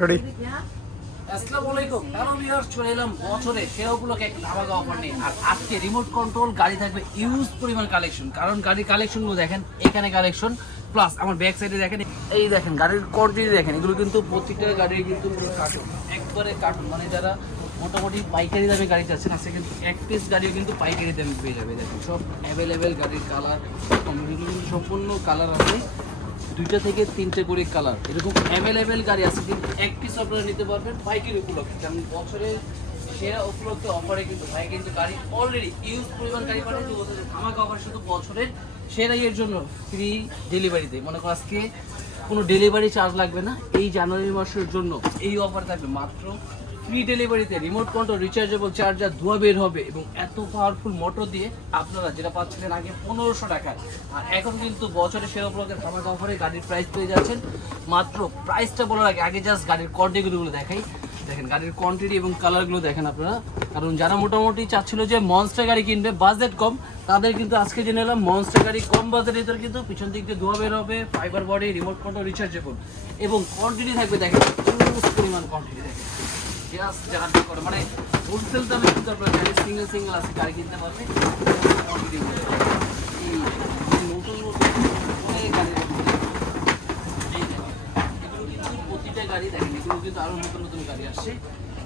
Ready. আসসালামু আলাইকুম। Hello viewers, চলে এলাম বছরে সেরা উপলক্ষে একটা ধামাকা অফার নিয়ে। আর আজকে রিমোট কন্ট্রোল গাড়ি থাকবে ইউজ পরিমাণ কালেকশন। কারণ গাড়ির কালেকশনগুলো দেখেন, এখানে কালেকশন প্লাস আমার ব্যাক সাইডে দেখেন, এই দেখেন গাড়ির কোয়ালিটি দেখেন, এগুলো কিন্তু প্রত্যেকটা গাড়ির কিন্তু পুরো কার্টুন, একবারে কার্টুন। মানে যারা মোটামুটি পাইকারি দামে গাড়ি চাচ্ছেন, আজকে কিন্তু এক পিস গাড়িও কিন্তু পাইকারি দামে পেয়ে যাবে। দেখেন সব অ্যাভেলেবেল গাড়ির কালার, সম্পূর্ণ কালার আছে, 2টা থেকে 3টে করে কালার, এরকম অ্যাভেলেবেল গাড়ি আছে। কিন্তু এক পিস আপনারা নিতে পারবেন পাইকারি উপলক্ষে। কারণ বছরের সেরা উপলক্ষে অফারে কিন্তু ভাই কিন্তু গাড়ি অলরেডি ইউজ পরিমাণ গাড়ি পাঠাতে বলতে ধামাকা অফার শুধু বছরের সেরা এর জন্য ফ্রি ডেলিভারিতে। মনে করো আজকে কোনো ডেলিভারি চার্জ লাগবে না, এই জানুয়ারি মাসের জন্য এই অফার থাকবে মাত্র ফ্রি ডেলিভারিতে। রিমোট কন্ট্রোল, রিচার্জেবল চার্জার, ধোয়া বের হবে এবং এত পাওয়ারফুল মোটর দিয়ে আপনারা যেটা পাচ্ছিলেন আগে 1500 টাকা, আর এখন কিন্তু বছরের সেরা উপলক্ষে ধামাকা অফারে গাড়ির প্রাইস পেয়ে যাচ্ছেন মাত্র। প্রাইসটা বলার আগে জাস্ট গাড়ির কোয়ান্টিটিগুলো দেখাই। দেখেন গাড়ির কোয়ান্টিটি এবং কালারগুলো দেখেন আপনারা। কারণ যারা মোটামুটি চাচ্ছিল যে মনস্টার গাড়ি কিনবে বাজেট কম, তাদের কিন্তু আজকে জেনে এলাম মনস্টার গাড়ি কম বাজেটের ভিতরে কিন্তু পিছন দিক দিয়ে ধোয়া বের হবে, fibre body, remote control, rechargeable এবং কোয়ান্টিটি থাকবে। দেখেন হিউজ পরিমাণ কোয়ান্টিটি দেখেন, জাস্ট যারা করে মানে হোলসেল দামে কিন্তু আপনারা সিঙ্গেল সিঙ্গেল আছে গাড়ি কিনতে পারবে। এই নতুন নতুন অনেক গাড়ি, এগুলো কিন্তু প্রতিটা গাড়ি দেখেন, এগুলো কিন্তু আরও নতুন নতুন গাড়ি আসছে।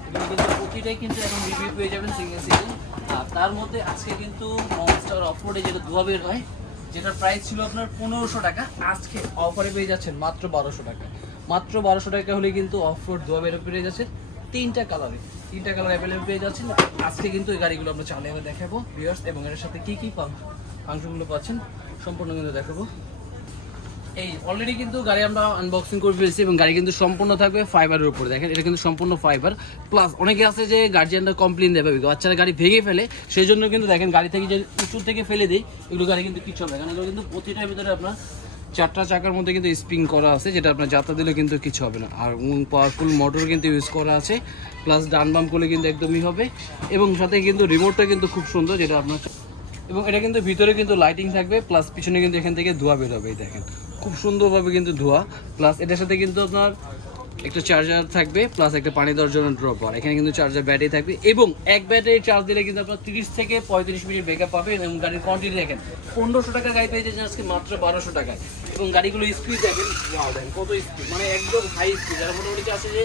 এগুলো কিন্তু প্রতিটাই কিন্তু এখন রিভিউ পেয়ে যাবেন সিঙ্গেল সিঙ্গেল। আর তার মধ্যে আজকে কিন্তু মনস্টার অফরোডে যেটা ধোয়া বের হয়, যেটার প্রাইস ছিল আপনার 1500 টাকা, আজকে অফারে পেয়ে যাচ্ছেন মাত্র 1200 টাকা। মাত্র 1200 টাকা হলে কিন্তু অফরোড ধোয়া বের পেয়ে যাচ্ছেন 3টা কালার অ্যাভেলেবল পেয়ে যাচ্ছেন। আজকে কিন্তু এই গাড়িগুলো আমরা চালিয়ে দেখাবো ভিউয়ার্স, এবং এর সাথে কী কী ফাংশনগুলো পাচ্ছেন সম্পূর্ণ কিন্তু দেখাবো। এই অলরেডি কিন্তু গাড়ি আমরা আনবক্সিং করে ফেলছি এবং গাড়ি কিন্তু সম্পূর্ণ থাকবে ফাইবারের উপর। দেখেন এটা কিন্তু সম্পূর্ণ ফাইবার প্লাস। অনেকে আছে যে গার্জিয়ানরা কমপ্লেন দেবে বাচ্চারা গাড়ি ভেঙে ফেলে, সেই জন্য কিন্তু দেখেন গাড়ি থেকে যে উঁচু থেকে ফেলে দেয়, এগুলো গাড়ি কিন্তু কিছু হবে না। এগুলো কিন্তু প্রতিটার ভিতরে আপনার 4টা চাকার মধ্যে কিন্তু স্প্রিং করা আছে, যেটা আপনার যাত্রা দিলে কিন্তু কিছু হবে না। আর পাওয়ারফুল মোটর কিন্তু ইউজ করা আছে, প্লাস ডান বাম করলে কিন্তু একদমই হবে। এবং সাথে কিন্তু রিমোটটা কিন্তু খুব সুন্দর, যেটা আপনার, এবং এটা কিন্তু ভিতরে কিন্তু লাইটিং থাকবে, প্লাস পিছনে কিন্তু এখান থেকে ধোঁয়া বের হবে। দেখেন খুব সুন্দরভাবে কিন্তু ধোঁয়া, প্লাস এটার সাথে কিন্তু আপনার একটা চার্জার থাকবে, প্লাস একটা পানি দেওয়ার জন্য ড্রপ। আর এখানে কিন্তু চার্জার ব্যাটারি থাকবে, এবং এক ব্যাটারি চার্জ দিলে কিন্তু আপনার 30 থেকে 35 মিনিট ব্যাকআপ পাবে। এবং গাড়ির কোয়ান্টিটি দেখেন, 1500 টাকা গাড়ি পেয়ে যাচ্ছেন আজকে মাত্র 1200 টাকায়। এবং গাড়িগুলো স্পিড দেখেন, দেখেন কত স্পিড, মানে একদম হাই স্পিড। যারা মোটামুটি আছে যে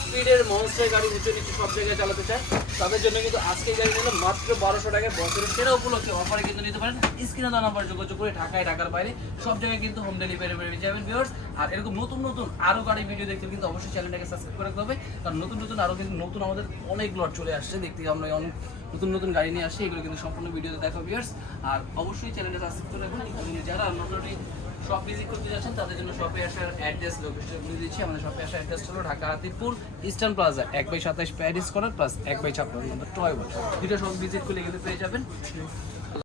স্পিডের মনস্টার গাড়ি উঁচু নিচু সব জায়গায় চালাতে চায়, তাদের জন্য কিন্তু আজকে গাড়ি নিলাম মাত্র 1200 টাকায়। বছরের সেরা উপলক্ষে অফারে কিন্তু নিতে পারেন। স্ক্রিনে দেওয়া নাম্বার যোগাযোগ করে ঢাকায়, ঢাকার বাইরে সব জায়গায় কিন্তু হোম ডেলিভারি পেয়ে যাবেন ভিউয়ার্স। আর এরকম নতুন নতুন আরও গাড়ি ভিডিও দেখতে কিন্তু অবশ্যই চ্যানেলটাকে সাবস্ক্রাইব করে রাখতে হবে। কারণ নতুন নতুন আরও কিন্তু নতুন আমাদের অনেক লট চলে আসছে, দেখতে আমরা অনেক নতুন নতুন গাড়ি নিয়ে আসছি, এগুলো কিন্তু সম্পূর্ণ ভিডিওতে দেখো ভিউয়ার্স। আর অবশ্যই চ্যানেলটা সাবস্ক্রাইব করে রাখুন। যারা মোটামুটি শপ ভিজিট করতে যাচ্ছেন তাদের জন্য শপে আসার অ্যাড্রেস লোকেশন বলে দিচ্ছি। আমাদের শপে আসার অ্যাড্রেস হলো Dhaka Hatipur eastern plaza 1/27 Paris corner plus 1/56 নম্বর টয় ওয়ার্ল্ড। দুটো শপ ভিজিট করলে কিন্তু পেয়ে যাবেন।